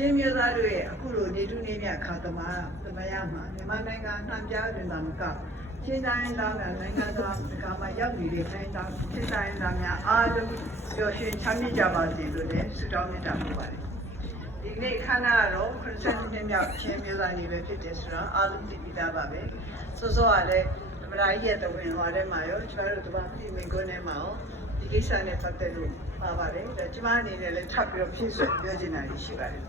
ချင်းမျိုးသားတို့ရဲ့အခုလိုနေတူနေမြခါသမယမှာမြန်မာနိုင်ငံနှံပြတွင်သာမကချင်းတိုင်းသားများနိုင်ငံသားကမှရောက်နေတဲ့တိုင်းသားချင်းတိုင်းသားများအားလုံးပျော်ရွှင်ချမ်းမြေ့ကြပါစေလို့လည်းဆုတောင်းမေတ္တာပို့ပါတယ်ဒီနေ့ခန္ဓာကတော့90နှစ်မြောက်ချင်းမျိုးသားနေပဲဖြစ်တယ်ဆိုတော့အားလုံးသိပြီးသားပါပဲစောစောကလည်းသမရာကြီးရဲ့တဝင်ဟောထဲမှာရောကျွန်တော်တို့တပတ်ပြည်မင်ကွန်းထဲမှာရောဒီကိစ္စနဲ့ပတ်သက်လို့ပါပါတယ်ဒါကျွန်မအနေနဲ့လည်းထပ်ပြီးတော့ဖြည့်စွက်ပြောချင်တာရှိပါတယ်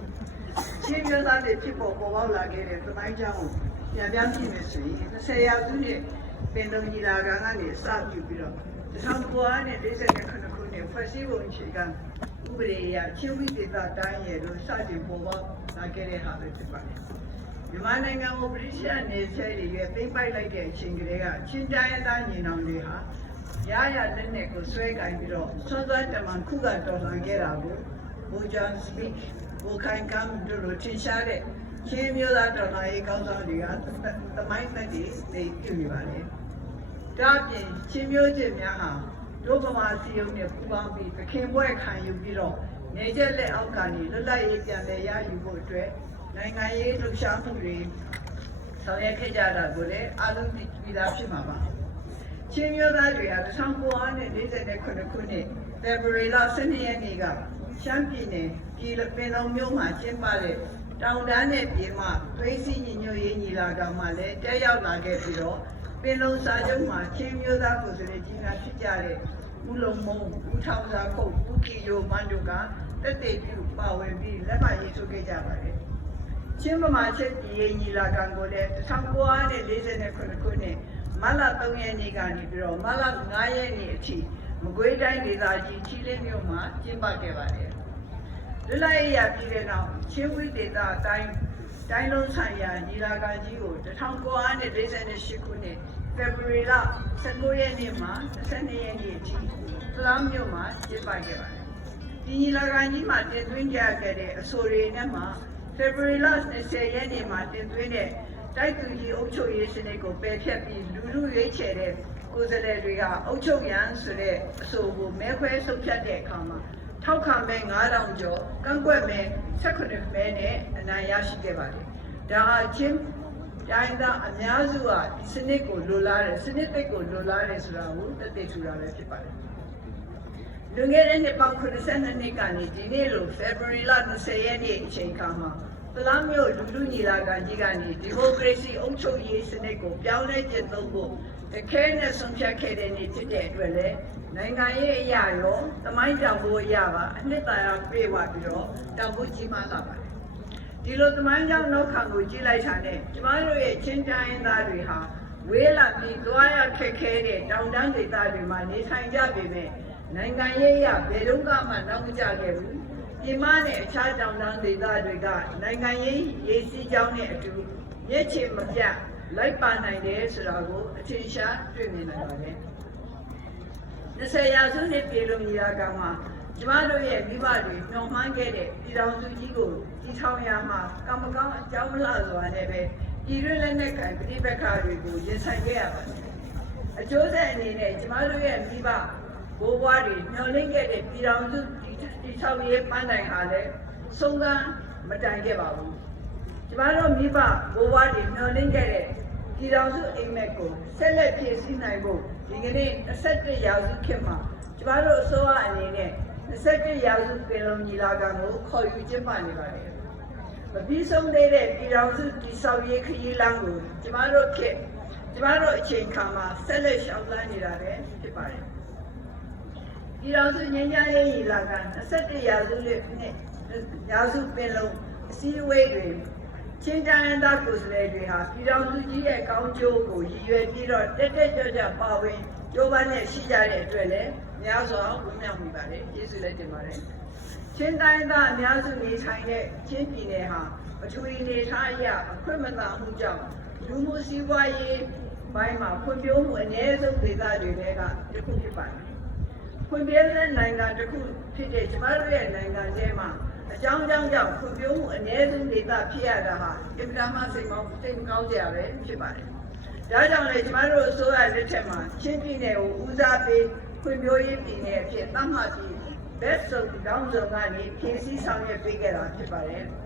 ချင်းမျိုးသားတွေဖြစ်ပေါ်ပေါက်လာခဲ့တဲ့သမိုင်းကြောင်းကိုပြန်ပြန်ကြည့်မယ်ဆိုရင်20ရာစုနှစ်ပင်လုံညီလာခံကနေစပြုပြီးတော့1948ခုနှစ်ဖွဲ့စည်းပုံအခြေခံဥပဒေအရချင်းဝိသေသတိုင်းရဲ့လို့စတင်ပေါ်ပေါက်လာခဲ့တဲ့ဟာပဲဖြစ်ပါတယ်မြန်မာနိုင်ငံကိုဗြိတိရှ်နေဆဲတွေရဲ့သိမ်းပိုက်လိုက်တဲ့အချိန်ကလေးကချင်းတိုင်းရသားညီနောင်တွေဟာရလက်နဲ့ကိုဆွဲကင်ပြီးတော့စွမ်းစွမ်းတမန်ခုခံတော်လှန်ခဲ့တာကိုဘူဂျန်စပစ်ဘူခိုင်ကမ်တို့လိုထင်ရှားတဲ့ချင်းမျိုးသားတော်လှန်ရေးကောင်းဆောင်တွေကသမိုင်းသက်တွေသိပြုနေပါလေ။ဒါ့အပြင်ချင်းမျိုးချင်းများဟာတို့ဗမာစီယုံနဲ့ပူးပေါင်းပြီးသခင်ဘွဲ့ခံယူပြီးတော့နေကျက်လက်အောက်ကနေလွတ်လပ်ရေးပြန်လည်ရယူဖို့အတွက်နိုင်ငံရေးလှုပ်ရှားမှုတွေဆောင်ရွက်ခဲ့ကြတာကိုလည်းအားလုံးသိပြီးသားဖြစ်မှာပါ။ချင်းမျိုးသားတွေဟာ1948ခုနှစ်ဖေဖော်ဝါရီလ12ရက်နေ့ကရှမ်းပြည်နယ်ပြည်ပင်လုံမြို့မှာကျင်းပတဲ့တောင်တန်းနဲ့ပြည်မသွေးစည်းညီညွတ်ရေးညီလာခံမှာလည်းတက်ရောက်လာခဲ့ပြီးတော့ပင်လုံစာချုပ်မှာချင်းမျိုးသားကိုယ်စားလှယ်ကြီးများဖြစ်ကြတဲ့ဦးလုံးမုံဦးထောင်စာခုတ်ဦးကီယိုမန်တို့ကတက်တေပြုပါဝင်ပြီးလက်မှတ်ရေးထိုးခဲ့ကြပါတယ်ချင်းဗမာချက်ပြည်ရေးညီလာခံကိုလည်း1949ခုနှစ်မတ်လ3ရက်နေ့ကနေပြီးတော့မတ်လ9ရက်နေ့အထိမကွေးတိုင်းဒေသကြီးချီလေးမြို့မှာကျင်းပခဲ့ပါတယ်လွတ်လပ်ရေးရပြည်တဲ့နောက်ချင်းဝိဒေသတိုင်းလုံးဆိုင်ရာညီလာခံကြီးကို1948ခုနှစ်ဖေဖော်ဝါရီလ19ရက်နေ့မှာ12ရက်နေ့အထိဖလမ်းမြို့မှာကျင်းပခဲ့ပါတယ်ဒီညီလာခံကြီးမှာတင်သွင်းကြခဲ့တဲ့အဆိုတွေနဲ့မှာဖေဖော်ဝါရီလ20ရက်နေ့မှာတင်သွင်းတဲ့တိုက်သူကြီးအုပ်ချုပ်ရေးစနစ်ကိုပယ်ဖျက်ပြီးလူထုရွေးချယ်တဲ့ကိုယ်စားလှယ်တွေကအုပ်ချုပ်ရန်ဆိုတဲ့အဆိုကိုမဲခွဲဆုံးဖြတ်တဲ့အခါမှာထောက်ခံမဲ9000ကျော်ကန့်ကွက်မဲ18မဲနဲ့အနိုင်ရရှိခဲ့ပါတယ်။ဒါဟာချင်းတိုင်းသားအများစုကဒီစနစ်ကိုလိုလားတယ်စနစ်သစ်ကိုလိုလားတယ်ဆိုတာကိုသက်သေထူတာပဲဖြစ်ပါတယ်။လွန်ခဲ့တဲ့နှစ်ပေါင်း82နှစ်ကနေဒီနေ့လိုဖေဖော်ဝါရီလ20ရက်နေ့အချိန်ခါမှာဖလမ်းမြို့လူထုညီလာခံကြီးကနေဒီမိုကရေစီအုပ်ချုပ်ရေးစနစ်ကိုပြောင်းလဲကျင့်သုံးဖို့တခဲနဲ့ဆုံးဖြတ်ခဲ့တဲ့နေ့ဖြစ်တဲ့အတွက်လည်းနိုင်ငံရေးအရာရောသမိုင်းတောင်ဖို့အရာပါအနှစ်သာရပြေဝပြီးတော့တောင်ဖို့ကြီးမားလာပါတယ်ဒီလိုသမိုင်းကြောင့်နောက်ခံကိုကြီးလိုက်တာနဲ့ကျမတို့ရဲ့ချင်းတိုင်းသားတွေဟာဝေးလာပြီးသွားရခက်ခဲတဲ့တောင်တန်းဒေသတွေမှာနေထိုင်ကြပေမဲ့နိုင်ငံရေးအရာဘယ်တော့မှနောက်မကျခဲ့ဘူးပြည်မနဲ့အခြားတောင်တန်းဒေသတွေကနိုင်ငံရေးရေးစည်းကြောင်းနဲ့အတူမျက်ခြေမပြတ်လိုက်ပါနိုင်တယ်ဆိုတာကိုအထင်ရှားတွေ့မြင်နိုင်ပါတယ်20ရာစုနှစ်ပြည်လုံးညီလာခံမှာကျမတို့ရဲ့မိဘတွေနှော်မှန်းခဲ့တဲ့ပြည်တော်စုကြီးကိုကြီးထောင်ရမှာကံမကောင်းအကြောင်းမလှစွာနဲ့ပဲပြည်တွင်းလက်နက်ကိုင်ပြည်ပခါတွေကိုရင်ဆိုင်ခဲ့ရပါတယ်အကျိုးဆက်အနေနဲ့ကျမတို့ရဲ့မိဘဘိုးဘွားတွေမျှော်လင့်ခဲ့တဲ့ပြည်တော်စုဒီထောင်ရေးပန်းတိုင်ဟာလည်းဆုံးခန်းမတိုင်ခဲ့ပါဘူးကျမတို့မိဘဘိုးဘွားတွေမျှော်လင့်ခဲ့တဲ့ပြည်တော်စုအိမ်မက်ကိုဆက်လက်ဖြည့်ဆည်းနိုင်ဖို့ဒီကနေ့21ရာစုခေတ်မှာကျမတို့အစိုးရအနေနဲ့21ရာစုပင်လုံညီလာခံကိုခေါ်ယူကျင်းပနေပါတယ်။မပြီးဆုံးသေးတဲ့ပြည်တော်စုတည်ဆောက်ရေးခရီးလမ်းကိုကျမတို့အချိန်ခါမှာဆက်လက်ရှောင်လန်းနေတာပဲဖြစ်ပါတယ်။ပြည်တော်စုငြိမ်းချမ်းရေးညီလာခံ21ရာစုနဲ့ရာစုပင်လုံအစည်းအဝေးတွေချင်းတိုင်းသားကိုယ်စားလှယ်တွေဟာပြည်တော်စုကြီးရဲ့ကောင်းကျိုးကိုရည်ရွယ်ပြီးတော့တက်ကြွပါဝင်ကြိုးပမ်းနဲ့ရှိကြတဲ့အတွက်လည်းများစွာဝန်းမြောက်မိပါတယ်ကျေးဇူးလည်းတင်ပါတယ်ချင်းတိုင်းသားအများစုနေထိုင်တဲ့ချင်းပြည်နယ်ဟာပထဝီနေထားအရအခွင့်မသာမှုကြောင့်လူမှုစီးပွားရေးဘိုင်းမှာဖွံ့ဖြိုးမှုအနည်းဆုံးဒေသတွေကတစ်ခုဖြစ်ပါတယ်ဖွံ့ဖြိုးတဲ့နိုင်ငံတစ်ခုဖြစ်တဲ့ကျမတို့ရဲ့နိုင်ငံထဲမှာအကြောင်းကြောင့်ဖွံ့ဖြိုးမှုအနည်းဆုံးဒေသဖြစ်ရတာဟာအင်မတန်မှစိတ်မကောင်းကြရပဲဖြစ်ပါတယ်။ဒါကြောင့်လည်းကျမတို့အစိုးရလက်ထက်မှာချင်းပြည်နယ်ကိုဦးစားပေးဖွံ့ဖြိုးရေးပြည်နယ်အဖြစ်သတ်မှတ်ပြီးဘက်စုံတောင်းစုံကနေဖြည့်ဆည်းဆောင်ရွက်ပေးခဲ့တာဖြစ်ပါတယ်။